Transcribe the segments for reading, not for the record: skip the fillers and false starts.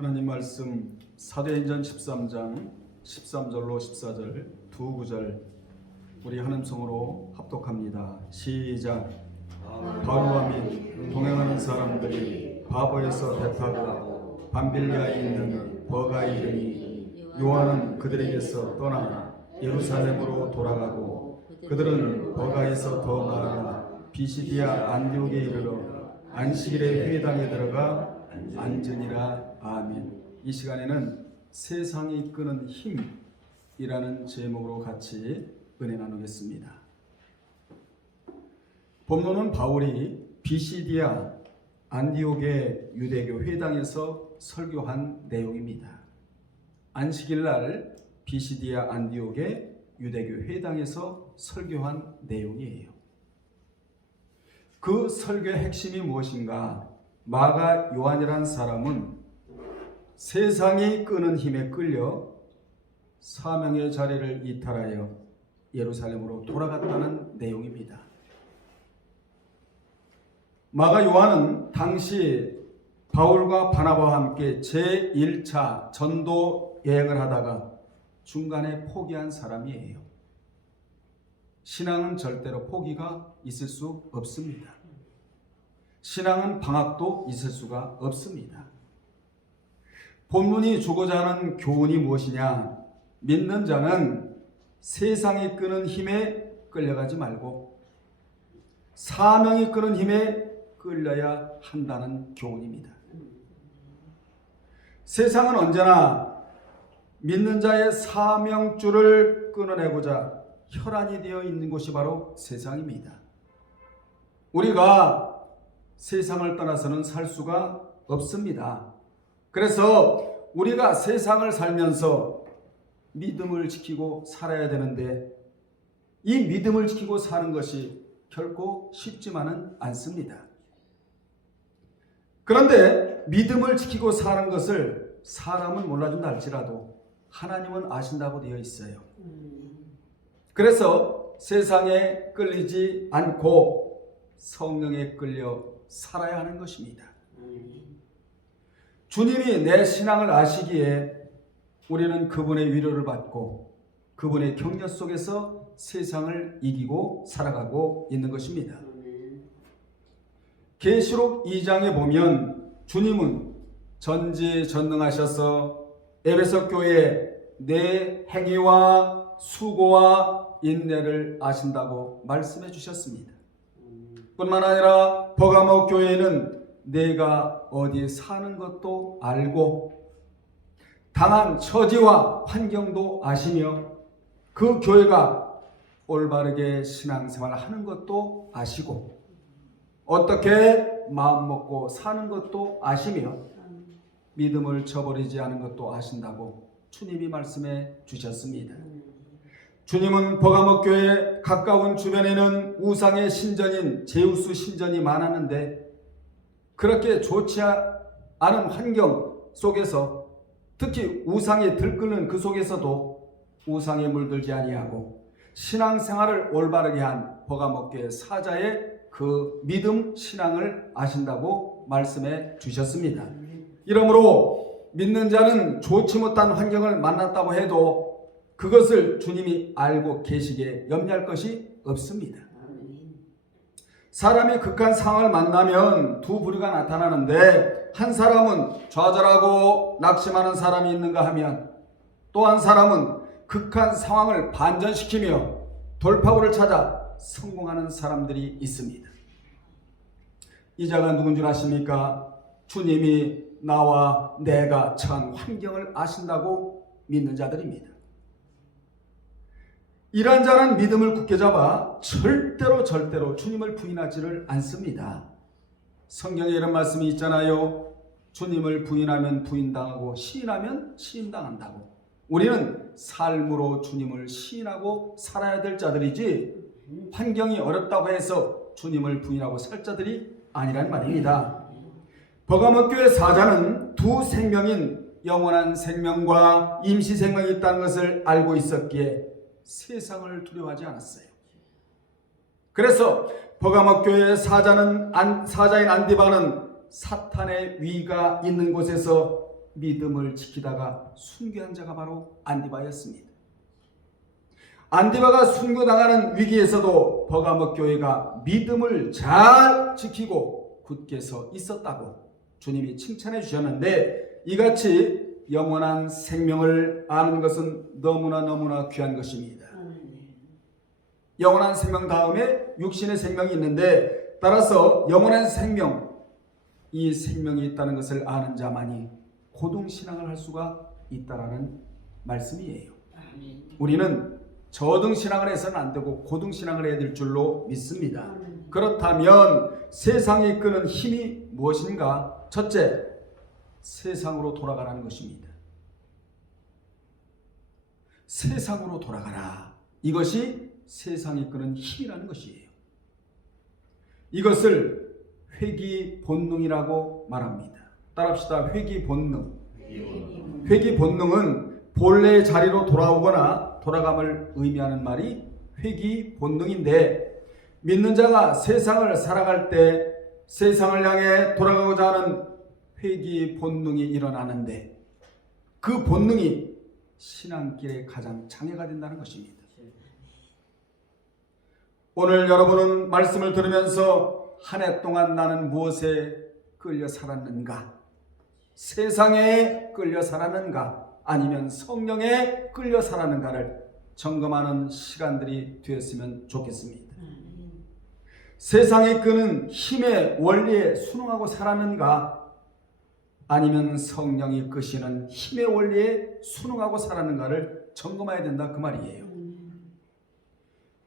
하나님 말씀 사도행전 13장 13절로 14절 두 구절 우리 한음성으로 합독합니다. 시작. 바울과 및 동행하는 사람들이 바보에서 배타고 밤빌리아에 있는 버가에 이르니 요한은 그들에게서 떠나 예루살렘으로 돌아가고 그들은 버가에서 더 나아가 비시디아 안디옥에 이르러 안식일에 회당에 들어가 앉으니라. 아멘. 이 시간에는 세상이 이끄는 힘이라는 제목으로 같이 은혜 나누겠습니다. 본문은 바울이 비시디아 안디옥의 유대교 회당에서 설교한 내용입니다. 안식일날 비시디아 안디옥의 유대교 회당에서 설교한 내용이에요. 그 설교의 핵심이 무엇인가? 마가 요한이라는 사람은 세상이 끄는 힘에 끌려 사명의 자리를 이탈하여 예루살렘으로 돌아갔다는 내용입니다. 마가 요한은 당시 바울과 바나바와 함께 제1차 전도 여행을 하다가 중간에 포기한 사람이에요. 신앙은 절대로 포기가 있을 수 없습니다. 신앙은 방학도 있을 수가 없습니다. 본문이 주고자 하는 교훈이 무엇이냐? 믿는 자는 세상이 끄는 힘에 끌려가지 말고 사명이 끄는 힘에 끌려야 한다는 교훈입니다. 세상은 언제나 믿는 자의 사명줄을 끊어내고자 혈안이 되어 있는 곳이 바로 세상입니다. 우리가 세상을 떠나서는 살 수가 없습니다. 그래서 우리가 세상을 살면서 믿음을 지키고 살아야 되는데 이 믿음을 지키고 사는 것이 결코 쉽지만은 않습니다. 그런데 믿음을 지키고 사는 것을 사람은 몰라준다 할지라도 하나님은 아신다고 되어 있어요. 그래서 세상에 끌리지 않고 성령에 끌려 살아야 하는 것입니다. 주님이 내 신앙을 아시기에 우리는 그분의 위로를 받고 그분의 격려 속에서 세상을 이기고 살아가고 있는 것입니다. 계시록 2장에 보면 주님은 전지전능하셔서 에베소 교회의 내 행위와 수고와 인내를 아신다고 말씀해 주셨습니다. 뿐만 아니라 버가모 교회는 내가 어디 사는 것도 알고 당한 처지와 환경도 아시며 그 교회가 올바르게 신앙생활을 하는 것도 아시고 어떻게 마음 먹고 사는 것도 아시며 믿음을 저버리지 않은 것도 아신다고 주님이 말씀해 주셨습니다. 주님은 버가모 교회 가까운 주변에는 우상의 신전인 제우스 신전이 많았는데 그렇게 좋지 않은 환경 속에서 특히 우상에 들끓는 그 속에서도 우상에 물들지 아니하고 신앙생활을 올바르게 한 버가모 교회 사자의 그 믿음 신앙을 아신다고 말씀해 주셨습니다. 이러므로 믿는 자는 좋지 못한 환경을 만났다고 해도 그것을 주님이 알고 계시기에 염려할 것이 없습니다. 사람이 극한 상황을 만나면 두 부류가 나타나는데 한 사람은 좌절하고 낙심하는 사람이 있는가 하면 또 한 사람은 극한 상황을 반전시키며 돌파구를 찾아 성공하는 사람들이 있습니다. 이 자가 누군 줄 아십니까? 주님이 나와 내가 처한 환경을 아신다고 믿는 자들입니다. 이러한 자는 믿음을 굳게 잡아 절대로 주님을 부인하지를 않습니다. 성경에 이런 말씀이 있잖아요. 주님을 부인하면 부인당하고 시인하면 시인당한다고. 우리는 삶으로 주님을 시인하고 살아야 될 자들이지 환경이 어렵다고 해서 주님을 부인하고 살 자들이 아니란 말입니다. 버가모 교회 사자는 두 생명인 영원한 생명과 임시 생명이 있다는 것을 알고 있었기에 세상을 두려워하지 않았어요. 그래서 버가모 교회의 사자인 안디바는 사탄의 위가 있는 곳에서 믿음을 지키다가 순교한 자가 바로 안디바였습니다. 안디바가 순교당하는 위기에서도 버가모 교회가 믿음을 잘 지키고 굳게 서 있었다고 주님이 칭찬해 주셨는데, 이같이 영원한 생명을 아는 것은 너무나 귀한 것입니다. 영원한 생명 다음에 육신의 생명이 있는데, 따라서 영원한 생명, 이 생명이 있다는 것을 아는 자만이 고등신앙을 할 수가 있다라는 말씀이에요. 우리는 저등신앙을 해서는 안 되고 고등신앙을 해야 될 줄로 믿습니다. 그렇다면 세상이 이끄는 힘이 무엇인가? 첫째, 세상으로 돌아가라는 것입니다. 세상으로 돌아가라. 이것이 세상이 이끄는 힘이라는 것이에요. 이것을 회귀 본능이라고 말합니다. 따라합시다. 회귀 본능. 회귀 본능은 본래의 자리로 돌아오거나 돌아감을 의미하는 말이 회귀 본능인데, 믿는 자가 세상을 살아갈 때 세상을 향해 돌아가고자 하는 회귀 본능이 일어나는데, 그 본능이 신앙길에 가장 장애가 된다는 것입니다. 오늘 여러분은 말씀을 들으면서 한 해 동안 나는 무엇에 끌려 살았는가? 세상에 끌려 살았는가? 아니면 성령에 끌려 살았는가를 점검하는 시간들이 되었으면 좋겠습니다. 세상에 끄는 힘의 원리에 순응하고 살았는가? 아니면 성령이 끄시는 힘의 원리에 순응하고 살았는가를 점검해야 된다, 그 말이에요.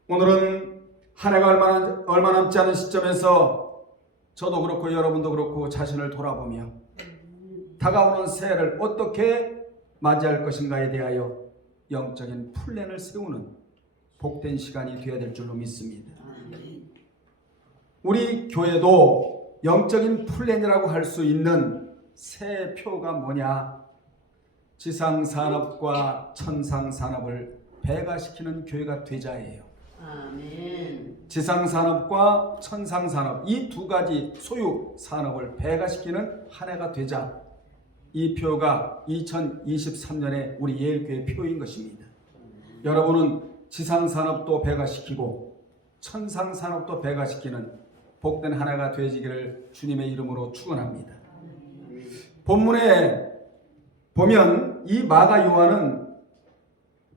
오늘은 한 해가 얼마 남지 않은 시점에서 저도 그렇고 여러분도 그렇고 자신을 돌아보며 다가오는 새해를 어떻게 맞이할 것인가에 대하여 영적인 플랜을 세우는 복된 시간이 되어야 될 줄로 믿습니다. 우리 교회도 영적인 플랜이라고 할 수 있는 새표가 뭐냐? 지상산업과 천상산업을 배가시키는 교회가 되자예요. 아멘. 지상산업과 천상산업, 이 두 가지 소유 산업을 배가시키는 한 해가 되자. 이 표가 2023년에 우리 예일교회 표인 것입니다. 여러분은 지상산업도 배가시키고 천상산업도 배가시키는 복된 한 해가 되시기를 주님의 이름으로 축원합니다. 본문에 보면 이 마가 요한은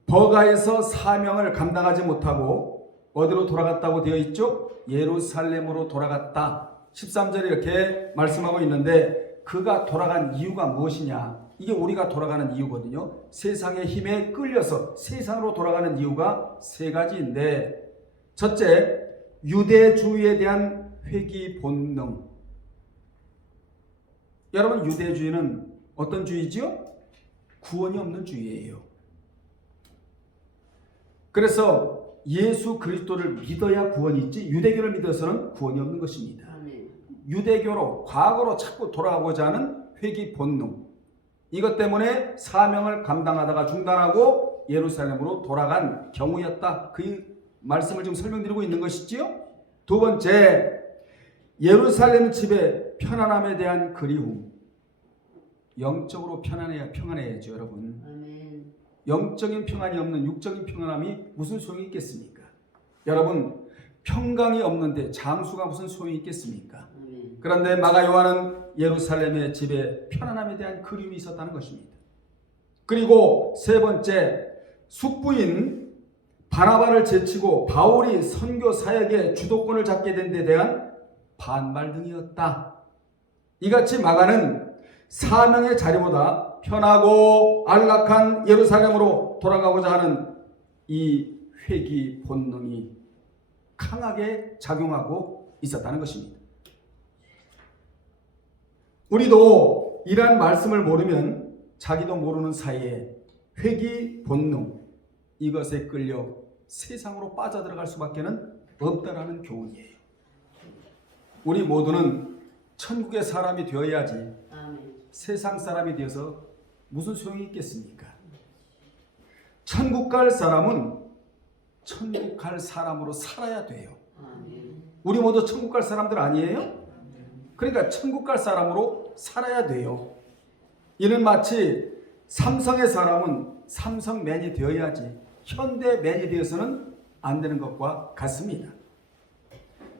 버가에서 사명을 감당하지 못하고 어디로 돌아갔다고 되어 있죠? 예루살렘으로 돌아갔다. 13절에 이렇게 말씀하고 있는데, 그가 돌아간 이유가 무엇이냐? 이게 우리가 돌아가는 이유거든요. 세상의 힘에 끌려서 세상으로 돌아가는 이유가 세 가지인데, 첫째, 유대주의에 대한 회귀 본능. 여러분, 유대주의는 어떤 주의지요? 구원이 없는 주의예요. 그래서 예수 그리스도를 믿어야 구원이 있지, 유대교를 믿어서는 구원이 없는 것입니다. 아멘. 유대교로 과거로 자꾸 돌아가고자 하는 회귀 본능, 이것 때문에 사명을 감당하다가 중단하고 예루살렘으로 돌아간 경우였다. 그 말씀을 지금 설명드리고 있는 것이지요. 두 번째, 예루살렘 집의 편안함에 대한 그리움. 영적으로 평안해야죠, 여러분. 아멘. 영적인 평안이 없는 육적인 평안함이 무슨 소용이 있겠습니까? 여러분, 평강이 없는데 장수가 무슨 소용이 있겠습니까? 아멘. 그런데 마가 요한은 예루살렘의 집에 편안함에 대한 그리움이 있었다는 것입니다. 그리고 세 번째, 숙부인 바나바를 제치고 바울이 선교 사역의 주도권을 잡게 된 데 대한 반발 등이었다. 이같이 마가는 사명의 자리보다 편하고 안락한 예루살렘으로 돌아가고자 하는 이 회귀 본능이 강하게 작용하고 있었다는 것입니다. 우리도 이러한 말씀을 모르면 자기도 모르는 사이에 회귀 본능, 이것에 끌려 세상으로 빠져들어갈 수밖에 없다라는 교훈이에요. 우리 모두는 천국의 사람이 되어야지 아멘. 세상 사람이 되어서 무슨 소용이 있겠습니까? 천국 갈 사람은 천국 갈 사람으로 살아야 돼요. 아멘. 우리 모두 천국 갈 사람들 아니에요? 그러니까 천국 갈 사람으로 살아야 돼요. 이는 마치 삼성의 사람은 삼성맨이 되어야지 현대맨이 되어서는 안 되는 것과 같습니다.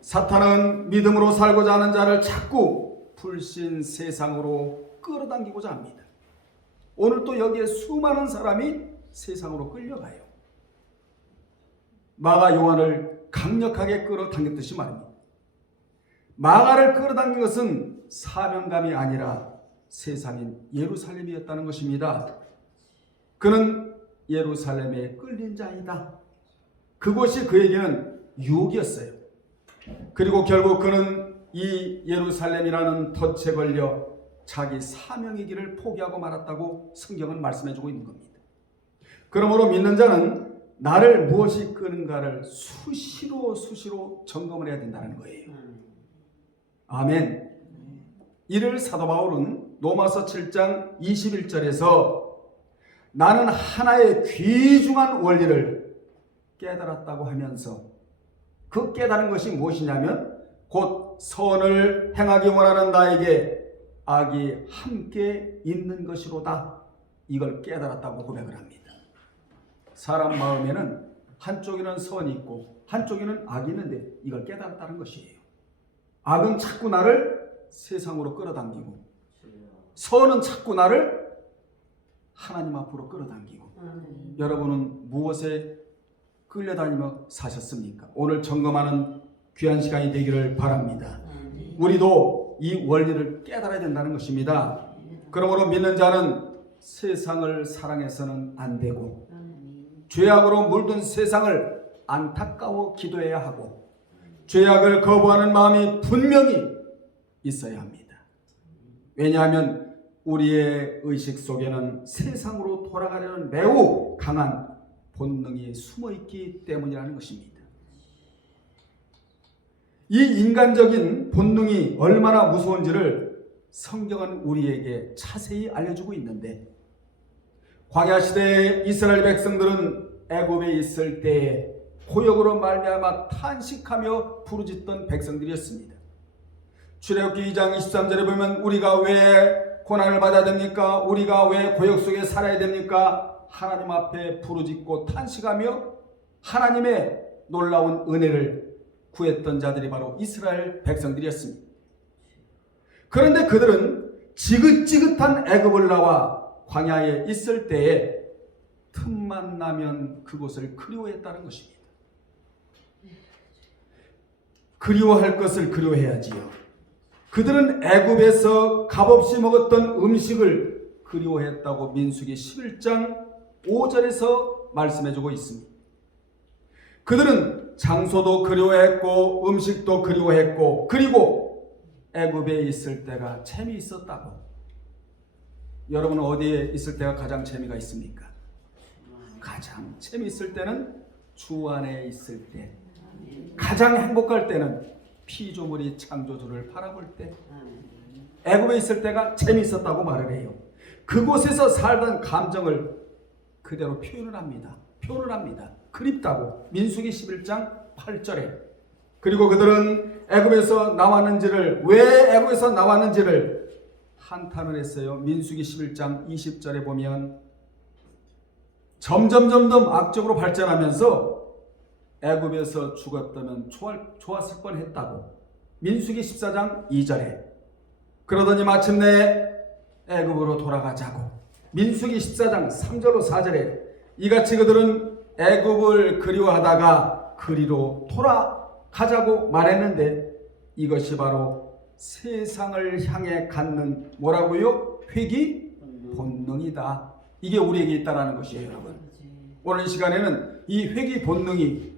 사탄은 믿음으로 살고자 하는 자를 자꾸 불신 세상으로 끌어당기고자 합니다. 오늘 또 여기에 수많은 사람이 세상으로 끌려가요. 마가 요한을 강력하게 끌어당겼듯이 말입니다. 마가를 끌어당긴 것은 사명감이 아니라 세상인 예루살렘이었다는 것입니다. 그는 예루살렘에 끌린 자이다. 그곳이 그에게는 유혹이었어요. 그리고 결국 그는 이 예루살렘이라는 덫에 걸려 자기 사명의 길을 포기하고 말았다고 성경은 말씀해주고 있는 겁니다. 그러므로 믿는 자는 나를 무엇이 끄는가를 수시로 점검을 해야 된다는 거예요. 아멘. 이를 사도 바울은 로마서 7장 21절에서 나는 하나의 귀중한 원리를 깨달았다고 하면서 그 깨달은 것이 무엇이냐면 곧 선을 행하기 원하는 나에게 악이 함께 있는 것이로다. 이걸 깨달았다고 고백을 합니다. 사람 마음에는 한쪽에는 선이 있고 한쪽에는 악이 있는데 이걸 깨달았다는 것이에요. 악은 자꾸 나를 세상으로 끌어당기고 선은 자꾸 나를 하나님 앞으로 끌어당기고 여러분은 무엇에 끌려다니며 사셨습니까? 오늘 점검하는 귀한 시간이 되기를 바랍니다. 우리도 이 원리를 깨달아야 된다는 것입니다. 그러므로 믿는 자는 세상을 사랑해서는 안 되고 죄악으로 물든 세상을 안타까워 기도해야 하고 죄악을 거부하는 마음이 분명히 있어야 합니다. 왜냐하면 우리의 의식 속에는 세상으로 돌아가려는 매우 강한 본능이 숨어있기 때문이라는 것입니다. 이 인간적인 본능이 얼마나 무서운지를 성경은 우리에게 자세히 알려주고 있는데 광야 시대에 이스라엘 백성들은 애굽에 있을 때에 고역으로 말미암아 탄식하며 부르짖던 백성들이었습니다. 출애굽기 2장 23절에 보면 우리가 왜 고난을 받아야 됩니까? 우리가 왜 고역 속에 살아야 됩니까? 하나님 앞에 부르짖고 탄식하며 하나님의 놀라운 은혜를 구했던 자들이 바로 이스라엘 백성들이었습니다. 그런데 그들은 지긋지긋한 애굽을 나와 광야에 있을 때에 틈만 나면 그곳을 그리워했다는 것입니다. 그리워할 것을 그리워해야지요. 그들은 애굽에서 값없이 먹었던 음식을 그리워했다고 민수기 11장 5절에서 말씀해주고 있습니다. 그들은 장소도 그리워했고 음식도 그리워했고 그리고 애굽에 있을 때가 재미있었다고. 여러분은 어디에 있을 때가 가장 재미가 있습니까? 가장 재미있을 때는 주 안에 있을 때, 가장 행복할 때는 피조물이 창조주를 바라볼 때, 애굽에 있을 때가 재미있었다고 말을 해요. 그곳에서 살던 감정을 그대로 표현을 합니다. 그립다고. 민수기 11장 8절에. 그리고 그들은 애굽에서 나왔는지를, 왜 애굽에서 나왔는지를 한탄을 했어요. 민수기 11장 20절에 보면 점점 악적으로 발전하면서 애굽에서 죽었다면 좋았을 뻔했다고. 민수기 14장 2절에. 그러더니 마침내 애굽으로 돌아가자고. 민수기 14장 3절로 4절에 이같이 그들은 애굽을 그리워하다가 그리로 돌아가자고 말했는데 이것이 바로 세상을 향해 갖는 뭐라고요? 회귀 본능이다. 이게 우리에게 있다는 것이에요, 여러분. 오늘 이 시간에는 이 회귀 본능이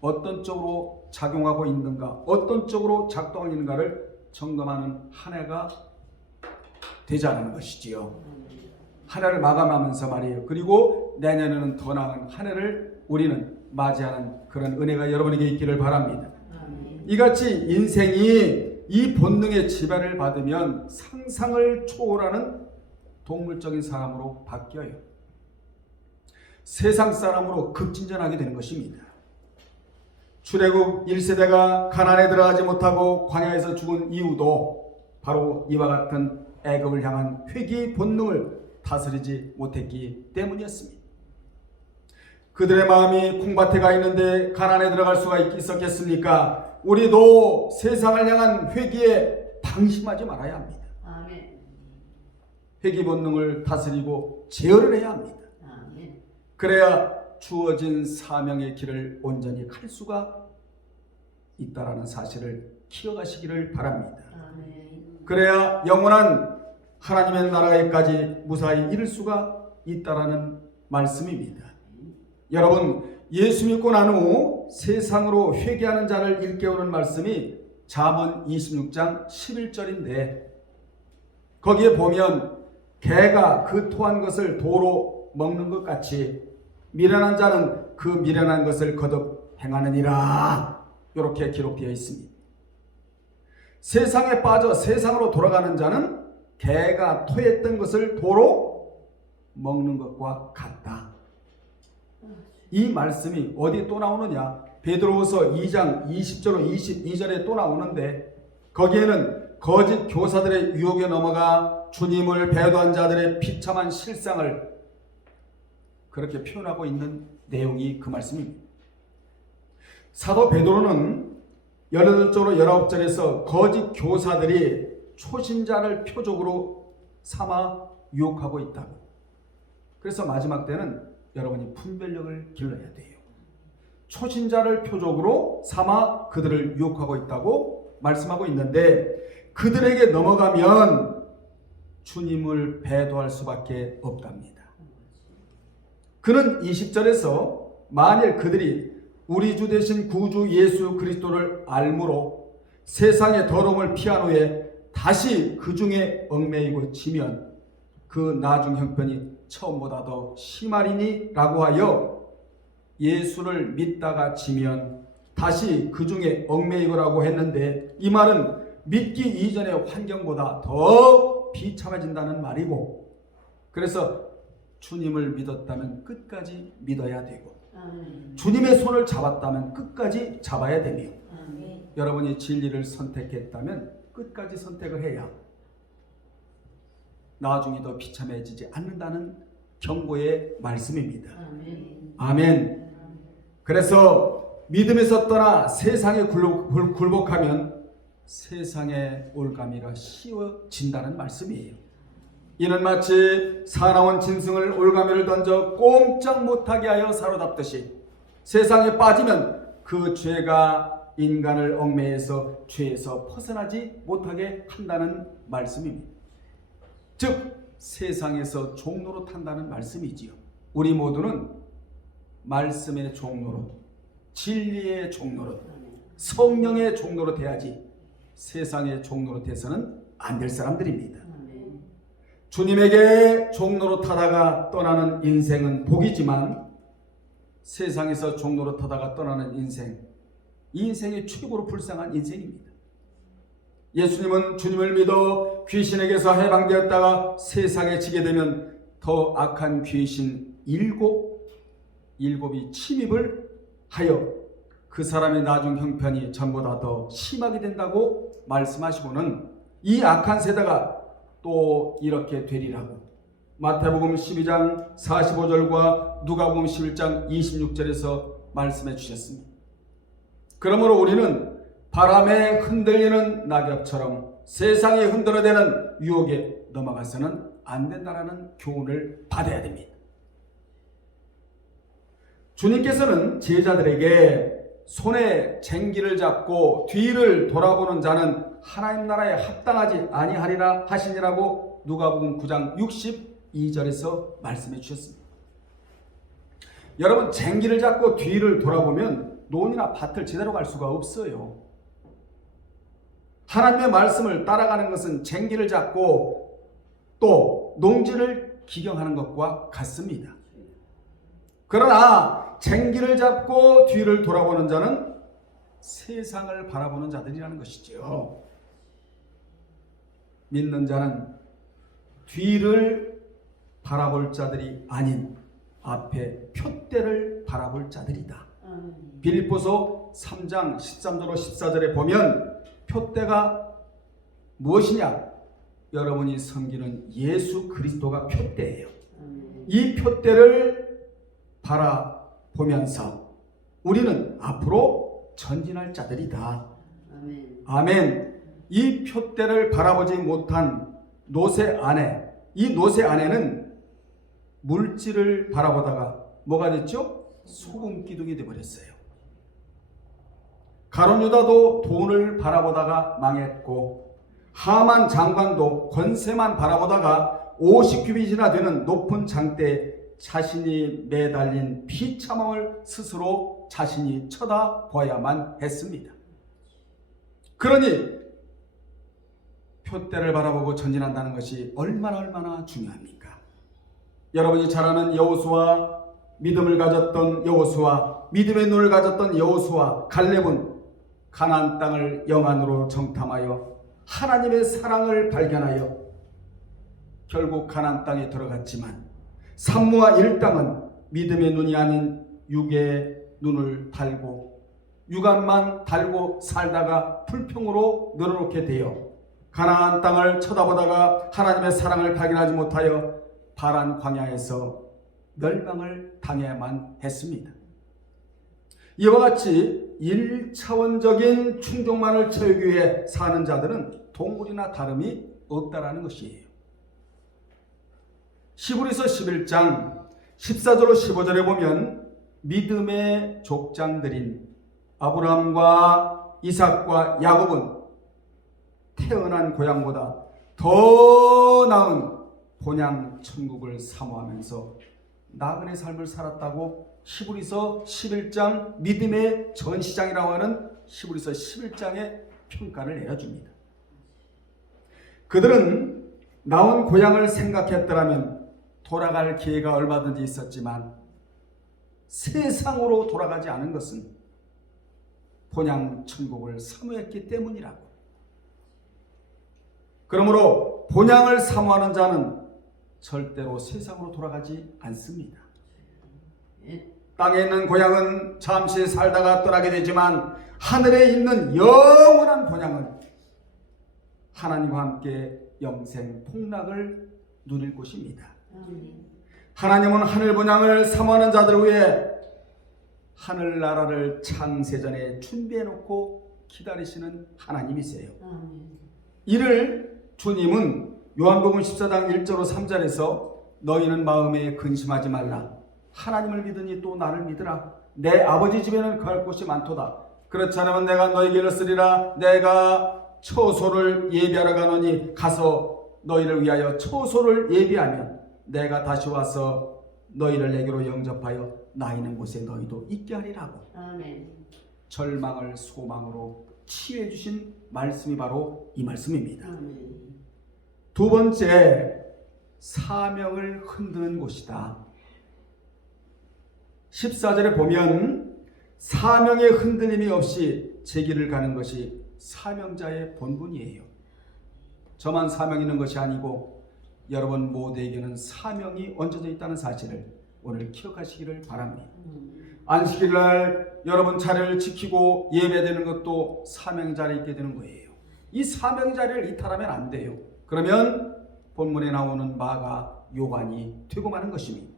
어떤 쪽으로 작용하고 있는가, 어떤 쪽으로 작동하고 있는가를 점검하는 한 해가 되자는 것이지요. 한 해를 마감하면서 말이에요. 그리고 내년에는 더 나은 한 해를 우리는 맞이하는 그런 은혜가 여러분에게 있기를 바랍니다. 이같이 인생이 이 본능의 지배를 받으면 상상을 초월하는 동물적인 사람으로 바뀌어요. 세상 사람으로 급진전하게 되는 것입니다. 출애굽 1세대가 가나안에 들어가지 못하고 광야에서 죽은 이유도 바로 이와 같은 애굽을 향한 회개의 본능을 다스리지 못했기 때문이었습니다. 그들의 마음이 콩밭에 가 있는데 가난에 들어갈 수가 있었겠습니까? 우리도 세상을 향한 회개에 방심하지 말아야 합니다. 아멘. 회개 본능을 다스리고 제어를 해야 합니다. 아멘. 그래야 주어진 사명의 길을 온전히 갈 수가 있다라는 사실을 기억하시기를 바랍니다. 아멘. 그래야 영원한 하나님의 나라에까지 무사히 이를 수가 있다라는 말씀입니다. 여러분, 예수 믿고 난 후 세상으로 회개하는 자를 일깨우는 말씀이 잠언 26장 11절인데 거기에 보면 개가 그 토한 것을 도로 먹는 것 같이 미련한 자는 그 미련한 것을 거듭 행하느니라, 이렇게 기록되어 있습니다. 세상에 빠져 세상으로 돌아가는 자는 개가 토했던 것을 도로 먹는 것과 같다. 이 말씀이 어디 또 나오느냐? 베드로후서 2장 20절로 22절에 또 나오는데 거기에는 거짓 교사들의 유혹에 넘어가 주님을 배도한 자들의 비참한 실상을 그렇게 표현하고 있는 내용이 그 말씀입니다. 사도 베드로는 18절로 19절에서 거짓 교사들이 초신자를 표적으로 삼아 유혹하고 있다고. 그래서 마지막 때는 여러분이 분별력을 길러야 돼요. 초신자를 표적으로 삼아 그들을 유혹하고 있다고 말씀하고 있는데 그들에게 넘어가면 주님을 배도할 수밖에 없답니다. 그는 20절에서 만일 그들이 우리 주 되신 구주 예수 그리스도를 알므로 세상의 더러움을 피한 후에 다시 그 중에 얽매이고 지면 그 나중 형편이 처음보다 더 심하리니 라고 하여 예수를 믿다가 지면 다시 그 중에 얽매이고라고 했는데 이 말은 믿기 이전의 환경보다 더 비참해진다는 말이고, 그래서 주님을 믿었다면 끝까지 믿어야 되고 아멘. 주님의 손을 잡았다면 끝까지 잡아야 되며 아멘. 여러분이 진리를 선택했다면 끝까지 선택을 해야 나중에 더 비참해지지 않는다는 경고의 말씀입니다. 아멘. 아멘. 그래서 믿음에서 떠나 세상에 굴복하면 세상의 올가미가 씌워진다는 말씀이에요. 이는 마치 사나운 짐승을 올가미를 던져 꼼짝 못하게 하여 사로잡듯이 세상에 빠지면 그 죄가 인간을 얽매여서 죄에서 벗어나지 못하게 한다는 말씀입니다. 즉 세상에서 종로로 탄다는 말씀이지요. 우리 모두는 말씀의 종로로, 진리의 종로로, 성령의 종로로 돼야지 세상의 종로로 돼서는 안 될 사람들입니다. 아멘. 주님에게 종로로 타다가 떠나는 인생은 복이지만 세상에서 종로로 타다가 떠나는 인생, 이 인생이 최고로 불쌍한 인생입니다. 예수님은 주님을 믿어 귀신에게서 해방되었다가 세상에 지게 되면 더 악한 귀신 일곱이 침입을 하여 그 사람의 나중 형편이 전보다 더 심하게 된다고 말씀하시고는 이 악한 세대가 또 이렇게 되리라고 마태복음 12장 45절과 누가복음 11장 26절에서 말씀해 주셨습니다. 그러므로 우리는 바람에 흔들리는 낙엽처럼 세상에 흔들어대는 유혹에 넘어가서는 안 된다라는 교훈을 받아야 됩니다. 주님께서는 제자들에게 손에 쟁기를 잡고 뒤를 돌아보는 자는 하나님 나라에 합당하지 아니하리라 하시니라고 누가복음 9장 62절에서 말씀해 주셨습니다. 여러분, 쟁기를 잡고 뒤를 돌아보면 논이나 밭을 제대로 갈 수가 없어요. 하나님의 말씀을 따라가는 것은 쟁기를 잡고 또 농지를 기경하는 것과 같습니다. 그러나 쟁기를 잡고 뒤를 돌아보는 자는 세상을 바라보는 자들이라는 것이죠. 믿는 자는 뒤를 바라볼 자들이 아닌 앞에 표대를 바라볼 자들이다. 빌립보서 3장 13절로 14절에 보면 표대가 무엇이냐? 여러분이 섬기는 예수 그리스도가 표대예요. 아멘. 이 표대를 바라보면서 우리는 앞으로 전진할 자들이다. 아멘. 아멘. 이 표대를 바라보지 못한 노새 안에, 이 노새 안에는 물질을 바라보다가 뭐가 됐죠? 소금 기둥이 되어버렸어요. 가룟 유다도 돈을 바라보다가 망했고, 하만 장관도 권세만 바라보다가 50규빗이나 되는 높은 장대에 자신이 매달린 비참함을 스스로 자신이 쳐다봐야만 했습니다. 그러니 표대를 바라보고 전진한다는 것이 얼마나 중요합니까? 여러분이 잘 아는 여호수아, 믿음을 가졌던 여호수아, 믿음의 눈을 가졌던 여호수아, 갈렙은 가나안 땅을 영안으로 정탐하여 하나님의 사랑을 발견하여 결국 가나안 땅에 들어갔지만 산무와 일당은 믿음의 눈이 아닌 육의 눈을 달고 육안만 달고 살다가 불평으로 늘어놓게 되어 가나안 땅을 쳐다보다가 하나님의 사랑을 발견하지 못하여 파란 광야에서 멸망을 당해야만 했습니다. 이와 같이 1차원적인 충족만을 채우기 위해 사는 자들은 동물이나 다름이 없다라는 것이에요. 히브리서 11장 14절로 15절에 보면 믿음의 족장들인 아브라함과 이삭과 야곱은 태어난 고향보다 더 나은 본향 천국을 사모하면서 나그네 삶을 살았다고 히브리서 11장 믿음의 전시장이라고 하는 히브리서 11장의 평가를 내려줍니다. 그들은 나온 고향을 생각했더라면 돌아갈 기회가 얼마든지 있었지만 세상으로 돌아가지 않은 것은 본향 천국을 사모했기 때문이라고. 그러므로 본향을 사모하는 자는 절대로 세상으로 돌아가지 않습니다. 땅에 있는 고향은 잠시 살다가 떠나게 되지만 하늘에 있는 영원한 본향은 하나님과 함께 영생 폭락을 누릴 곳입니다. 하나님은 하늘 본향을 사모하는 자들을 위해 하늘나라를 창세전에 준비해놓고 기다리시는 하나님이세요. 이를 주님은 요한복음 14장 1절로 3절에서 너희는 마음에 근심하지 말라. 하나님을 믿으니 또 나를 믿으라. 내 아버지 집에는 거할 곳이 많도다. 그렇지 않으면 내가 너희에게 쓰리라. 내가 처소를 예비하러 가노니 가서 너희를 위하여 처소를 예비하면 내가 다시 와서 너희를 내게로 영접하여 나 있는 곳에 너희도 있게 하리라고. 아멘. 절망을 소망으로 치유해 주신 말씀이 바로 이 말씀입니다. 아멘. 두 번째, 사명을 흔드는 곳이다. 14절에 보면 사명의 흔들림이 없이 제 길을 가는 것이 사명자의 본분이에요. 저만 사명 있는 것이 아니고 여러분 모두에게는 사명이 얹어져 있다는 사실을 오늘 기억하시기를 바랍니다. 안식일 날 여러분 자리를 지키고 예배되는 것도 사명 자리에 있게 되는 거예요. 이 사명 자리를 이탈하면 안 돼요. 그러면 본문에 나오는 마가 요관이 되고 마는 것입니다.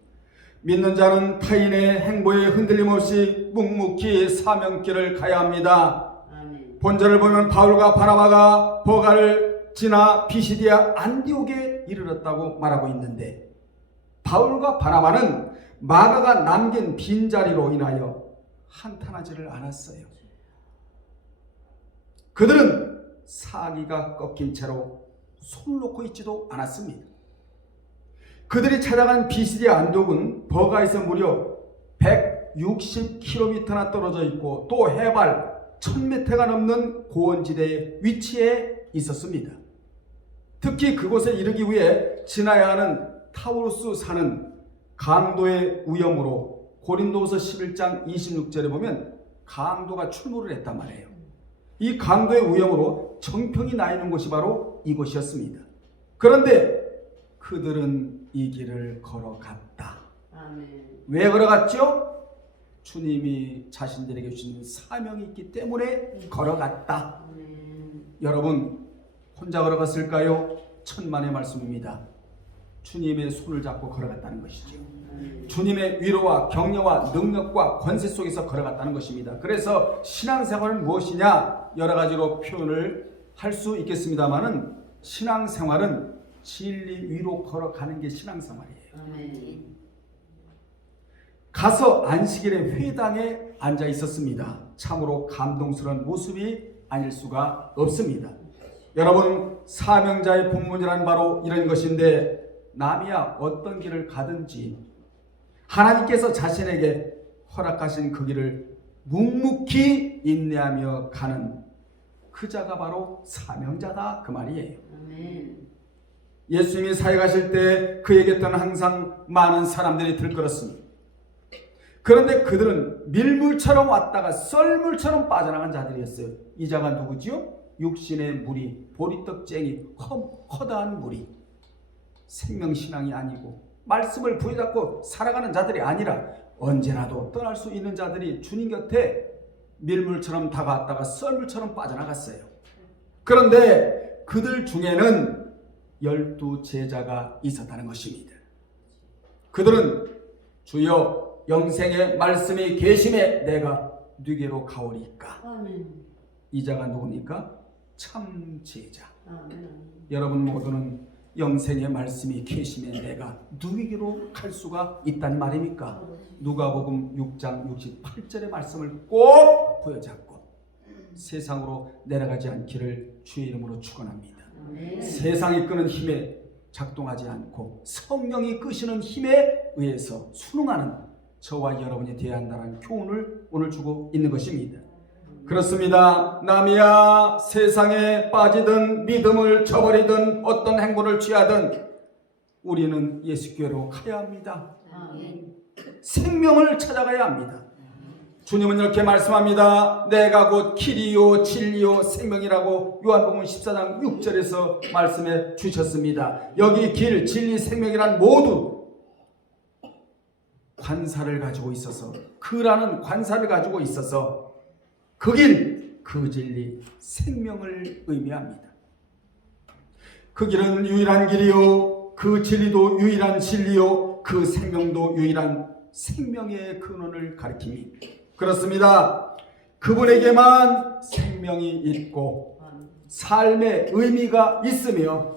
믿는 자는 타인의 행보에 흔들림 없이 묵묵히 사명길을 가야 합니다. 아멘. 본절을 보면 바울과 바나바가 버가를 지나 비시디아 안디옥에 이르렀다고 말하고 있는데 바울과 바나바는 마가가 남긴 빈자리로 인하여 한탄하지를 않았어요. 그들은 사기가 꺾인 채로 손을 놓고 있지도 않았습니다. 그들이 찾아간 비시디아 안독은 버가에서 무려 160km나 떨어져 있고 또 해발 1000m가 넘는 고원지대에 위치해 있었습니다. 특히 그곳에 이르기 위해 지나야 하는 타우루스 산은 강도의 위험으로 고린도후서 11장 26절에 보면 강도가 출몰을 했단 말이에요. 이 강도의 위험으로 정평이 나 있는 곳이 바로 이곳이었습니다. 그런데 그들은 이 길을 걸어갔다. 아멘. 왜 걸어갔죠? 주님이 자신들에게 주신 사명이 있기 때문에 걸어갔다. 아멘. 여러분 혼자 걸어갔을까요? 천만의 말씀입니다. 주님의 손을 잡고 걸어갔다는 것이죠. 아멘. 주님의 위로와 격려와 능력과 권세 속에서 걸어갔다는 것입니다. 그래서 신앙생활은 무엇이냐? 여러 가지로 표현을 할 수 있겠습니다만은 신앙생활은 진리 위로 걸어가는 게 신앙생활이에요. 아멘. 가서 안식일에 회당에 앉아 있었습니다. 참으로 감동스러운 모습이 아닐 수가 없습니다. 여러분, 사명자의 본문이란 바로 이런 것인데, 남이야 어떤 길을 가든지 하나님께서 자신에게 허락하신 그 길을 묵묵히 인내하며 가는 그 자가 바로 사명자다, 그 말이에요. 아멘. 예수님이 사역하실 때 그에게 또한 항상 많은 사람들이 들끓었습니다. 그런데 그들은 밀물처럼 왔다가 썰물처럼 빠져나간 자들이었어요. 이 자가 누구지요? 육신의 무리, 보리떡쟁이, 허다한 무리. 생명신앙이 아니고 말씀을 부여잡고 살아가는 자들이 아니라 언제라도 떠날 수 있는 자들이 주님 곁에 밀물처럼 다가왔다가 썰물처럼 빠져나갔어요. 그런데 그들 중에는 12 제자가 있었다는 것입니다. 그들은 주여 영생의 말씀이 계심에 내가 누게로 가오리까. 아멘. 이 자가 누굽니까? 참 제자. 아멘. 여러분 모두는 영생의 말씀이 계심에 내가 누구에게로 갈 수가 있단 말입니까? 누가복음 6장 68절의 말씀을 꼭 부여잡고 세상으로 내려가지 않기를 주의 이름으로 축원합니다. 아멘. 세상이 끄는 힘에 작동하지 않고 성령이 끄시는 힘에 의해서 순응하는 저와 여러분이 되어야 한다는 교훈을 오늘 주고 있는 것입니다. 그렇습니다. 남이야 세상에 빠지든 믿음을 저버리든 어떤 행보를 취하든 우리는 예수께로 가야 합니다. 아멘. 생명을 찾아가야 합니다. 주님은 이렇게 말씀합니다. 내가 곧 길이요 진리요 생명이라고 요한복음 14장 6절에서 말씀해 주셨습니다. 여기 길, 진리, 생명이란 모두 관사를 가지고 있어서, 그라는 관사를 가지고 있어서 그 길, 그 진리, 생명을 의미합니다. 그 길은 유일한 길이요, 그 진리도 유일한 진리요, 그 생명도 유일한 생명의 근원을 가리킵니다. 그렇습니다. 그분에게만 생명이 있고 삶의 의미가 있으며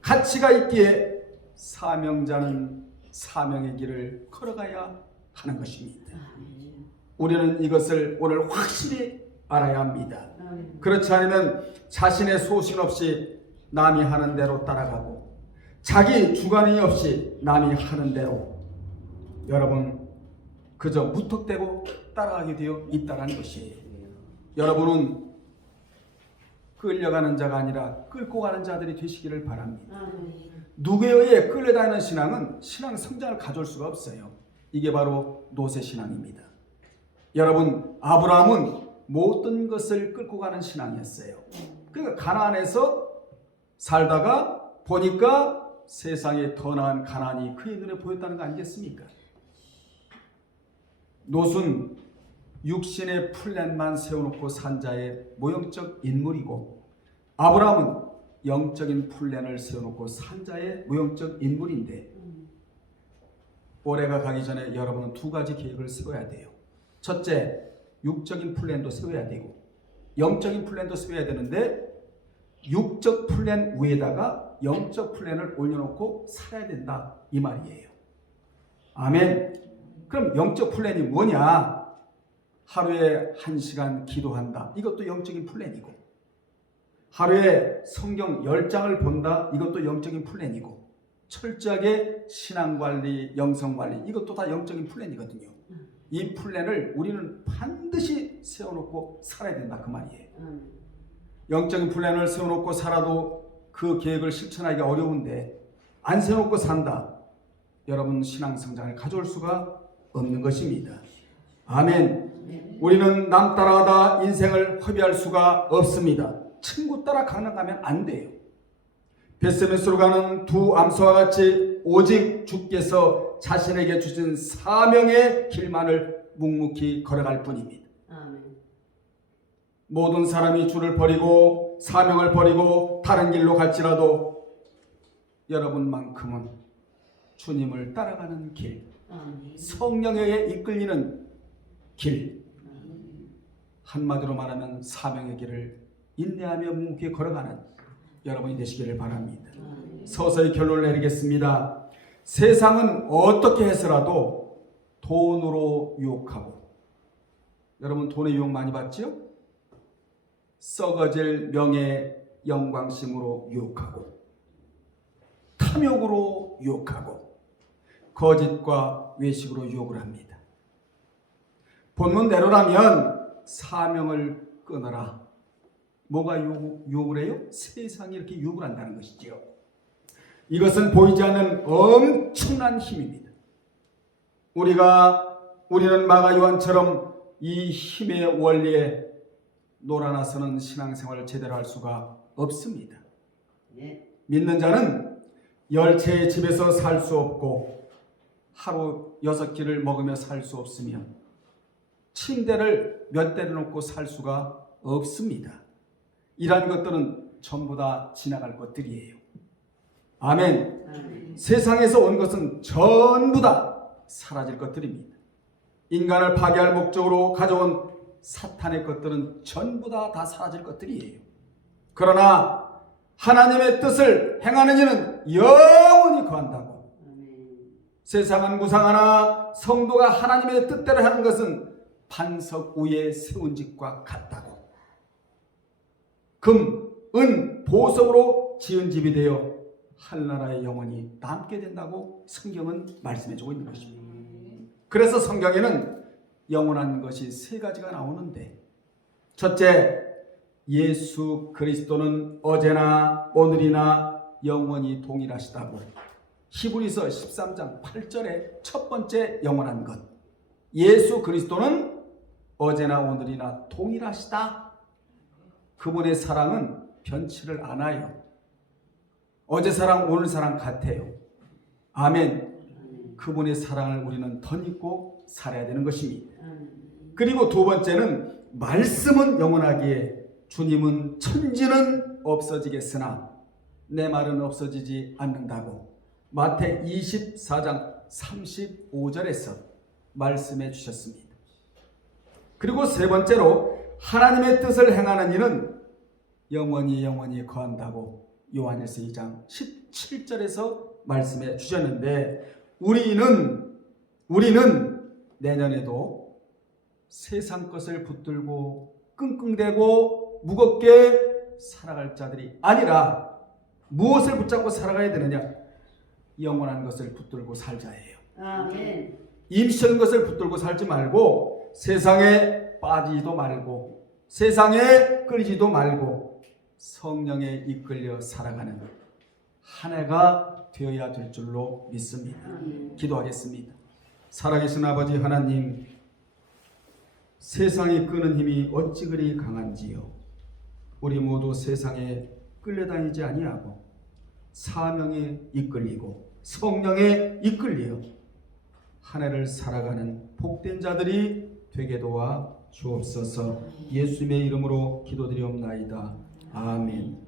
가치가 있기에 사명자는 사명의 길을 걸어가야 하는 것입니다. 우리는 이것을 오늘 확실히 알아야 합니다. 그렇지 않으면 자신의 소신 없이 남이 하는 대로 따라가고 자기 주관이 없이 남이 하는 대로 여러분 그저 무턱대고 따라가게 되어 있다는 것이에요. 여러분은 끌려가는 자가 아니라 끌고 가는 자들이 되시기를 바랍니다. 누구에 의해 끌려다니는 신앙은 신앙 성장을 가져올 수가 없어요. 이게 바로 노새 신앙입니다. 여러분, 아브라함은 모든 것을 끌고 가는 신앙이었어요. 그러니까 가나안에서 살다가 보니까 세상에 더 나은 가나안이 그의 눈에 보였다는 거 아니겠습니까? 롯은 육신의 플랜만 세워놓고 산 자의 모형적 인물이고 아브라함은 영적인 플랜을 세워놓고 산 자의 모형적 인물인데 올해가 가기 전에 여러분은 두 가지 계획을 세워야 돼요. 첫째, 육적인 플랜도 세워야 되고 영적인 플랜도 세워야 되는데 육적 플랜 위에다가 영적 플랜을 올려놓고 살아야 된다 이 말이에요. 아멘. 그럼 영적 플랜이 뭐냐? 하루에 1시간 기도한다. 이것도 영적인 플랜이고 하루에 성경 10장을 본다. 이것도 영적인 플랜이고 철저하게 신앙관리, 영성관리 이것도 다 영적인 플랜이거든요. 이 플랜을 우리는 반드시 세워놓고 살아야 된다 그 말이에요. 영적인 플랜을 세워놓고 살아도 그 계획을 실천하기가 어려운데 안 세워놓고 산다. 여러분 신앙 성장을 가져올 수가 없는 것입니다. 아멘. 우리는 남 따라가다 인생을 허비할 수가 없습니다. 친구 따라 가면 안 돼요. 벳세메스로 가는 두 암소와 같이 오직 주께서 자신에게 주신 사명의 길만을 묵묵히 걸어갈 뿐입니다. 아멘. 모든 사람이 주를 버리고 사명을 버리고 다른 길로 갈지라도 여러분만큼은 주님을 따라가는 길, 아멘. 성령에 이끌리는 길, 아멘. 한마디로 말하면 사명의 길을 인내하며 묵묵히 걸어가는 여러분이 되시기를 바랍니다. 아멘. 서서히 결론을 내리겠습니다. 세상은 어떻게 해서라도 돈으로 유혹하고, 여러분 돈의 유혹 많이 받지요? 썩어질 명예, 영광심으로 유혹하고, 탐욕으로 유혹하고, 거짓과 외식으로 유혹을 합니다. 본문대로라면 사명을 끊어라. 뭐가 유혹을 해요? 세상이 이렇게 유혹을 한다는 것이지요. 이것은 보이지 않는 엄청난 힘입니다. 우리는 마가 요한처럼 이 힘의 원리에 놀아나서는 신앙생활을 제대로 할 수가 없습니다. 네. 믿는 자는 열채의 집에서 살 수 없고 하루 6끼를 먹으며 살 수 없으며 침대를 몇 대를 놓고 살 수가 없습니다. 이러한 것들은 전부 다 지나갈 것들이에요. 아멘. 아멘. 세상에서 온 것은 전부 다 사라질 것들입니다. 인간을 파괴할 목적으로 가져온 사탄의 것들은 전부 다 사라질 것들이에요. 그러나 하나님의 뜻을 행하는 이는 영원히 거한다고. 아멘. 세상은 무상하나 성도가 하나님의 뜻대로 하는 것은 반석 위에 세운 집과 같다고. 금, 은, 보석으로 지은 집이 되어 한나라의 영원히 남게 된다고 성경은 말씀해주고 있는 것입니다. 그래서 성경에는 영원한 것이 3가지가 나오는데, 첫째, 예수 그리스도는 어제나 오늘이나 영원히 동일하시다고. 히브리서 13장 8절의 첫 번째 영원한 것, 예수 그리스도는 어제나 오늘이나 동일하시다. 그분의 사랑은 변치를 않아요. 어제 사랑 오늘 사랑 같아요. 아멘. 그분의 사랑을 우리는 덧입고 살아야 되는 것입니다. 그리고 두 번째는 말씀은 영원하기에 주님은 천지는 없어지겠으나 내 말은 없어지지 않는다고 마태 24장 35절에서 말씀해 주셨습니다. 그리고 세 번째로 하나님의 뜻을 행하는 이는 영원히 거한다고 요한일서 2장 17절에서 말씀해 주셨는데, 우리는 내년에도 세상 것을 붙들고 끙끙대고 무겁게 살아갈 자들이 아니라 무엇을 붙잡고 살아가야 되느냐? 영원한 것을 붙들고 살자예요. 아멘. 임시적인 것을 붙들고 살지 말고 세상에 빠지지도 말고 세상에 끌리지도 말고 성령에 이끌려 살아가는 한 해가 되어야 될 줄로 믿습니다. 기도하겠습니다. 살아계신 아버지 하나님, 세상이 끄는 힘이 어찌 그리 강한지요. 우리 모두 세상에 끌려다니지 아니하고 사명에 이끌리고 성령에 이끌려 한 해를 살아가는 복된 자들이 되게 도와 주옵소서. 예수님의 이름으로 기도드리옵나이다. 아멘.